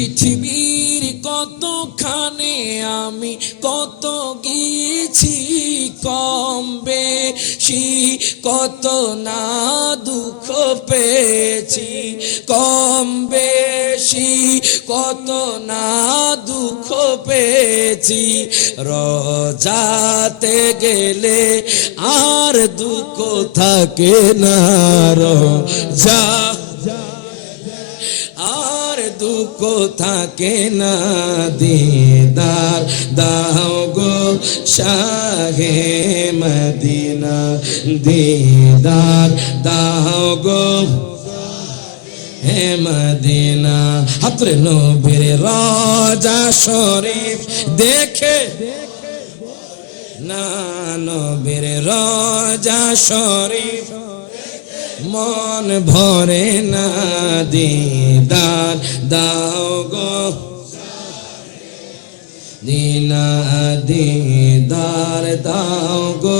পৃথিবীর কতখানে আমি কত গেছি কম বেশি, কত না দুঃখ পেয়েছি কম বেশি, কত না দুঃখ পেয়েছি। রোজাতে গেলে আর দুঃখ থাকে না, রোজা আর দুঃখ থাকে না। দিদার দাও গো শাহে মদিনা, দিদার দাও গো হে মদিনা। হাতরে নবীর রওজা শরীফ দেখে না, নবীর রওজা শরীফ মন ভরে না। দিদার দাও গো দিনা, দিদার দাও গো